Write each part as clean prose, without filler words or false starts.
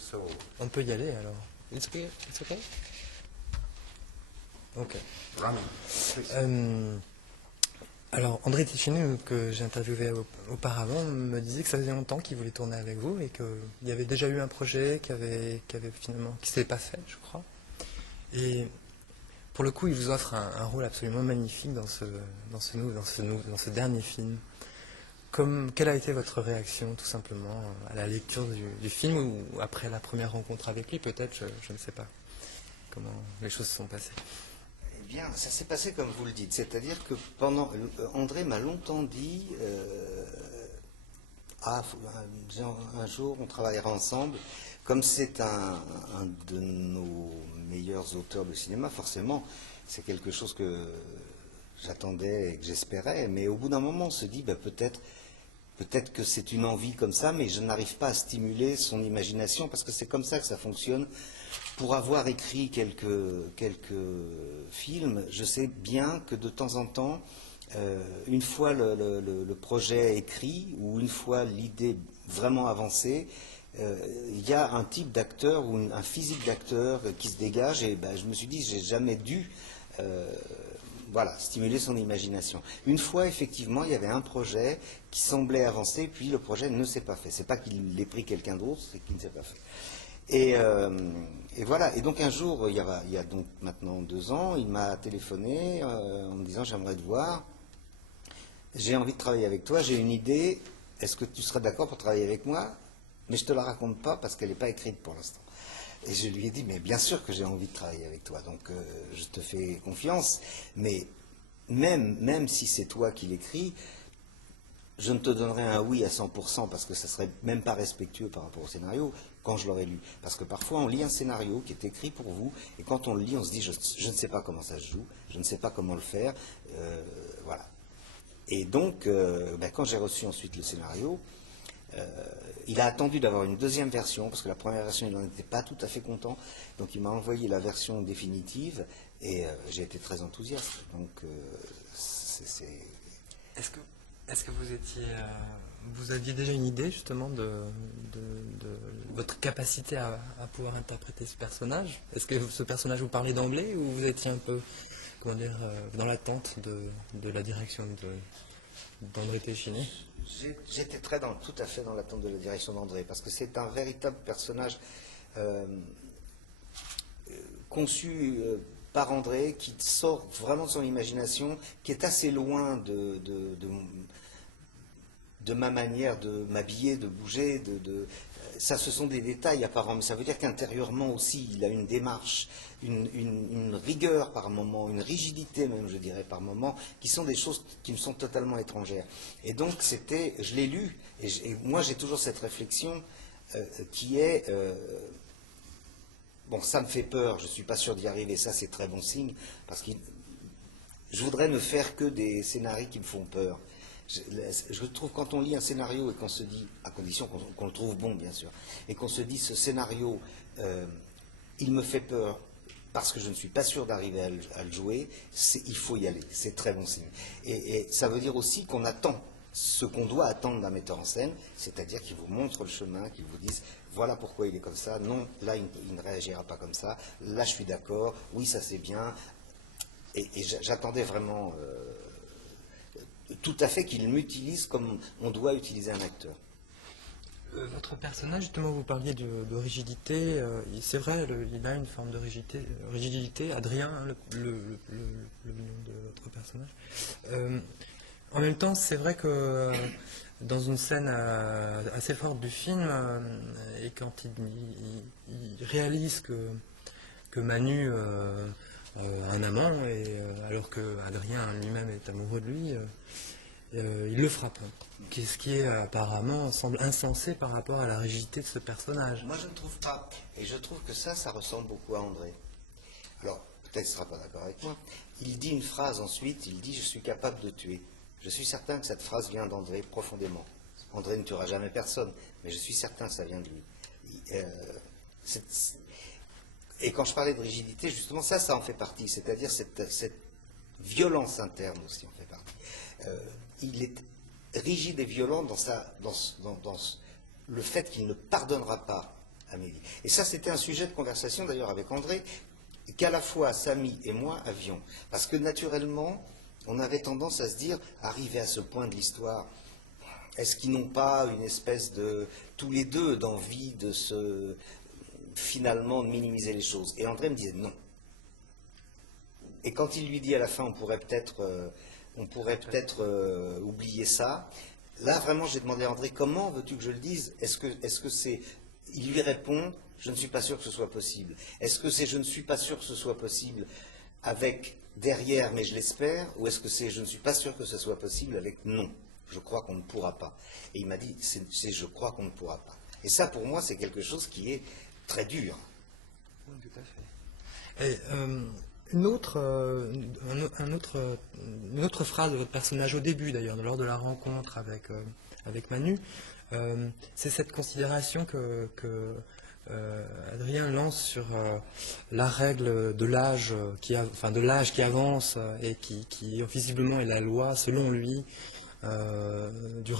so On peut y aller alors. It's okay. It's okay. Ok. running. Please. Alors, André Tichenot, que j'ai interviewé auparavant, me disait que ça faisait longtemps qu'il voulait tourner avec vous et qu'il y avait déjà eu un projet qui s'était pas fait, je crois. Et pour le coup, il vous offre un rôle absolument magnifique dans ce dernier film. Quelle a été votre réaction, tout simplement, à la lecture du film ou après la première rencontre avec lui, peut-être, je ne sais pas comment les choses se sont passées. Eh bien, ça s'est passé comme vous le dites, c'est-à-dire que André m'a longtemps dit un jour on travaillera ensemble. Comme c'est un de nos meilleurs auteurs de cinéma, forcément, c'est quelque chose que j'attendais et que j'espérais, mais au bout d'un moment on se dit peut-être que c'est une envie comme ça, mais je n'arrive pas à stimuler son imagination, parce que c'est comme ça que ça fonctionne. Pour avoir écrit quelques films, je sais bien que de temps en temps, une fois le projet écrit, ou une fois l'idée vraiment avancée, il y a un type d'acteur ou un physique d'acteur qui se dégage, et je me suis dit, j'ai jamais dû stimuler son imagination. Une fois, effectivement, il y avait un projet qui semblait avancer, puis le projet ne s'est pas fait. C'est pas qu'il ait pris quelqu'un d'autre, c'est qu'il ne s'est pas fait. Et voilà. Et donc un jour, il y a donc maintenant 2 ans, il m'a téléphoné en me disant, j'aimerais te voir, j'ai envie de travailler avec toi, j'ai une idée, est-ce que tu serais d'accord pour travailler avec moi? Mais je ne te la raconte pas parce qu'elle n'est pas écrite pour l'instant. Et je lui ai dit, mais bien sûr que j'ai envie de travailler avec toi, donc je te fais confiance, mais même si c'est toi qui l'écris, je ne te donnerai un oui à 100% parce que ça serait même pas respectueux par rapport au scénario quand je l'aurai lu. Parce que parfois on lit un scénario qui est écrit pour vous, et quand on le lit, on se dit, je ne sais pas comment ça se joue, je ne sais pas comment le faire, voilà. Et donc, quand j'ai reçu ensuite le scénario, il a attendu d'avoir une deuxième version, parce que la première version, il n'en était pas tout à fait content. Donc il m'a envoyé la version définitive, et j'ai été très enthousiaste. Donc c'est... Est-ce que vous aviez déjà une idée justement de votre capacité à pouvoir interpréter ce personnage? Est-ce que ce personnage vous parlait d'emblée ou vous étiez un peu, comment dire, dans l'attente de la direction d'André Téchiné? J'étais tout à fait dans l'attente de la direction d'André, parce que c'est un véritable personnage conçu par André, qui sort vraiment de son imagination, qui est assez loin de ma manière de m'habiller, de bouger, ça, ce sont des détails apparents, mais ça veut dire qu'intérieurement aussi, il a une démarche, une rigueur par moment, une rigidité même, je dirais, par moment, qui sont des choses qui me sont totalement étrangères. Et donc, je l'ai lu, et moi j'ai toujours cette réflexion qui est, bon, ça me fait peur, je ne suis pas sûr d'y arriver, ça c'est très bon signe, parce que je voudrais ne faire que des scénarios qui me font peur. Je trouve, quand on lit un scénario et qu'on se dit, à condition qu'on le trouve bon bien sûr, et qu'on se dit, ce scénario, il me fait peur parce que je ne suis pas sûr d'arriver à le jouer, il faut y aller, c'est très bon signe. Et ça veut dire aussi qu'on attend ce qu'on doit attendre d'un metteur en scène, c'est-à-dire qu'il vous montre le chemin, qu'il vous dise, voilà pourquoi il est comme ça, non, là il ne réagira pas comme ça, là je suis d'accord, oui ça c'est bien, et j'attendais vraiment... tout à fait qu'il m'utilise comme on doit utiliser un acteur. Votre personnage, justement, vous parliez de rigidité. C'est vrai, il a une forme de rigidité. Adrien, hein, le nom de votre personnage. En même temps, c'est vrai que dans une scène assez forte du film, et quand il réalise que Manu a un amant, alors que Adrien lui-même est amoureux de lui, il le frappe. Ce qui est apparemment semble insensé par rapport à la rigidité de ce personnage. Moi je ne trouve pas. Et je trouve que ça ressemble beaucoup à André. Alors, peut-être qu'il ne sera pas d'accord avec moi. Il dit une phrase ensuite, il dit « je suis capable de tuer ». Je suis certain que cette phrase vient d'André profondément. André ne tuera jamais personne, mais je suis certain que ça vient de lui. Et quand je parlais de rigidité, justement, ça en fait partie. C'est-à-dire cette violence interne aussi en fait partie. Il est rigide et violent dans le fait qu'il ne pardonnera pas Amélie. Et ça, c'était un sujet de conversation d'ailleurs avec André, qu'à la fois Samy et moi avions. Parce que naturellement, on avait tendance à se dire, arrivé à ce point de l'histoire, est-ce qu'ils n'ont pas une espèce de, tous les deux, d'envie de se, finalement, de minimiser les choses? Et André me disait non. Et quand il lui dit à la fin, on pourrait peut-être oublier ça, là vraiment j'ai demandé à André, comment veux-tu que je le dise? Est-ce que c'est... Il lui répond, je ne suis pas sûr que ce soit possible. Est-ce que c'est je ne suis pas sûr que ce soit possible avec derrière, mais je l'espère, ou est-ce que c'est je ne suis pas sûr que ce soit possible avec non, je crois qu'on ne pourra pas. Et il m'a dit, c'est je crois qu'on ne pourra pas. Et ça pour moi c'est quelque chose qui est très dur. Oui, tout à fait. Et, une autre phrase de votre personnage au début d'ailleurs, lors de la rencontre avec Manu, c'est cette considération que Adrien lance sur la règle de l'âge de l'âge qui avance et qui visiblement est la loi selon lui du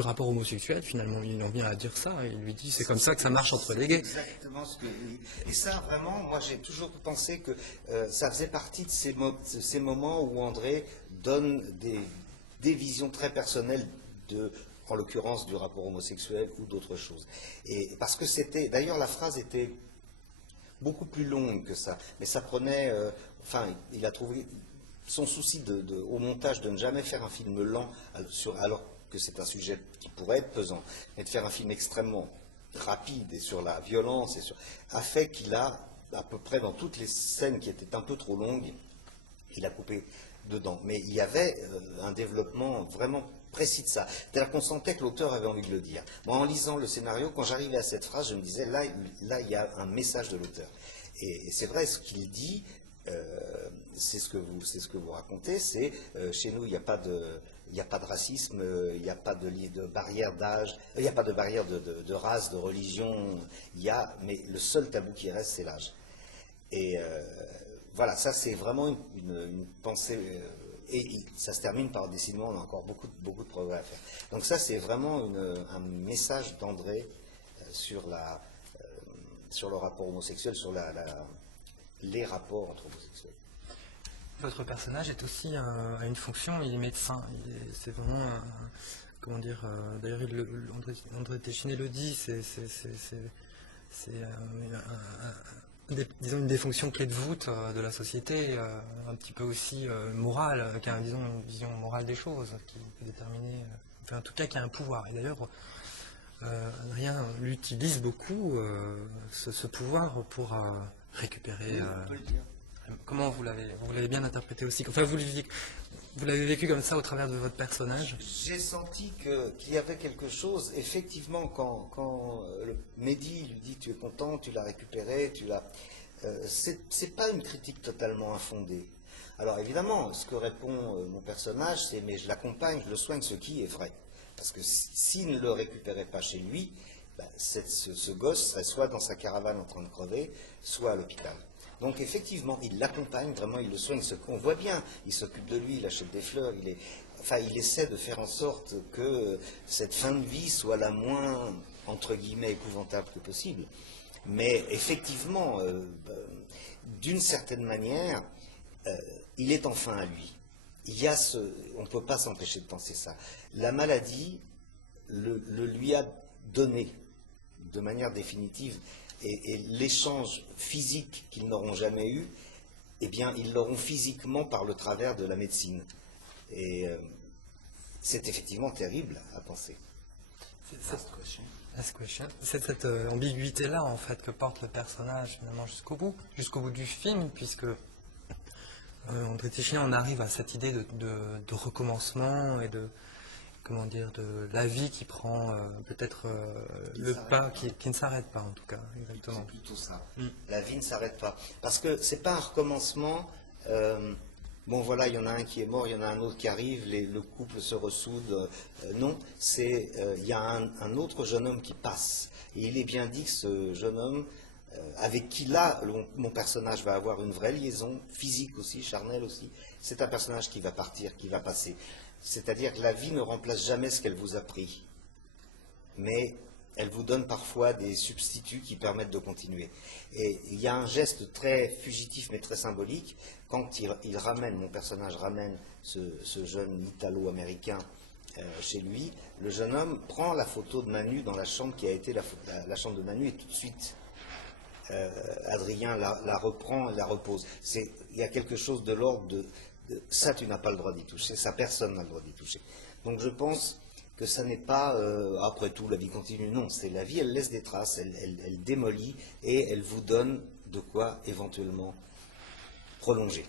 rapport homosexuel. Finalement il en vient à dire ça, et il lui dit c'est comme ça que ça marche entre les gays. Exactement ce que oui. Et ça vraiment, moi j'ai toujours pensé que ça faisait partie de ces moments où André donne des visions très personnelles en l'occurrence du rapport homosexuel ou d'autres choses. Et parce que c'était, d'ailleurs la phrase était beaucoup plus longue que ça, mais ça prenait, il a trouvé son souci au montage de ne jamais faire un film lent, alors que c'est un sujet qui pourrait être pesant, mais de faire un film extrêmement rapide et sur la violence, a fait qu'il a, à peu près dans toutes les scènes qui étaient un peu trop longues, il a coupé dedans. Mais il y avait un développement vraiment précis de ça. C'est-à-dire qu'on sentait que l'auteur avait envie de le dire. Moi, en lisant le scénario, quand j'arrivais à cette phrase, je me disais, là il y a un message de l'auteur. Et c'est vrai, ce qu'il dit, c'est ce que vous racontez, c'est chez nous, il n'y a pas de racisme, il n'y a pas de barrière d'âge, il n'y a pas de barrière de race, de religion, mais le seul tabou qui reste, c'est l'âge. Et voilà, ça c'est vraiment une pensée, et ça se termine par décidément, on a encore beaucoup de progrès à faire. Donc ça c'est vraiment un message d'André sur le rapport homosexuel, sur les rapports entre homosexuels. Votre personnage est aussi a une fonction, il est médecin. C'est vraiment, comment dire, d'ailleurs André Téchiné le dit, c'est disons une des fonctions clés de voûte de la société, un petit peu aussi morale, qui a disons, une vision morale des choses, qui est déterminée, enfin, en tout cas qui a un pouvoir. Et d'ailleurs, Adrien l'utilise beaucoup, ce pouvoir, pour récupérer... on peut le dire. Comment vous l'avez bien interprété aussi? Enfin, vous l'avez vécu comme ça au travers de votre personnage? J'ai senti qu'il y avait quelque chose, effectivement, quand Mehdi lui dit tu es content, tu l'as récupéré, c'est pas une critique totalement infondée. Alors évidemment, ce que répond mon personnage, c'est mais je l'accompagne, je le soigne, ce qui est vrai. Parce que s'il ne le récupérait pas chez lui, ce gosse serait soit dans sa caravane en train de crever, soit à l'hôpital. Donc effectivement, il l'accompagne, vraiment, il le soigne. On voit bien, il s'occupe de lui, il achète des fleurs, il essaie de faire en sorte que cette fin de vie soit la moins, entre guillemets, épouvantable que possible. Mais effectivement, d'une certaine manière, il est enfin à lui. On ne peut pas s'empêcher de penser ça. La maladie le lui a donné de manière définitive. Et l'échange physique qu'ils n'auront jamais eu, eh bien, ils l'auront physiquement par le travers de la médecine. Et c'est effectivement terrible à penser. C'est cette ambiguïté-là, en fait, que porte le personnage, finalement, jusqu'au bout du film, puisque André Téchiné, on arrive à cette idée de recommencement et de la vie qui prend peut-être le pas, qui ne s'arrête pas en tout cas, exactement. C'est plutôt ça. La vie ne s'arrête pas. Parce que c'est pas un recommencement, bon voilà, il y en a un qui est mort, il y en a un autre qui arrive, le couple se ressoude. Non, il y a un autre jeune homme qui passe. Et il est bien dit que ce jeune homme, avec qui là, mon personnage va avoir une vraie liaison, physique aussi, charnelle aussi, c'est un personnage qui va partir, qui va passer. C'est-à-dire que la vie ne remplace jamais ce qu'elle vous a pris. Mais elle vous donne parfois des substituts qui permettent de continuer. Et il y a un geste très fugitif mais très symbolique. Quand il ramène, mon personnage ramène ce jeune Italo-américain chez lui, le jeune homme prend la photo de Manu dans la chambre qui a été la chambre de Manu, et tout de suite Adrien la reprend, la repose. Il y a quelque chose de l'ordre de ça, tu n'as pas le droit d'y toucher, ça, personne n'a le droit d'y toucher. Donc je pense que ça n'est pas, après tout, la vie continue. Non, c'est la vie, elle laisse des traces, elle démolit, et elle vous donne de quoi éventuellement prolonger.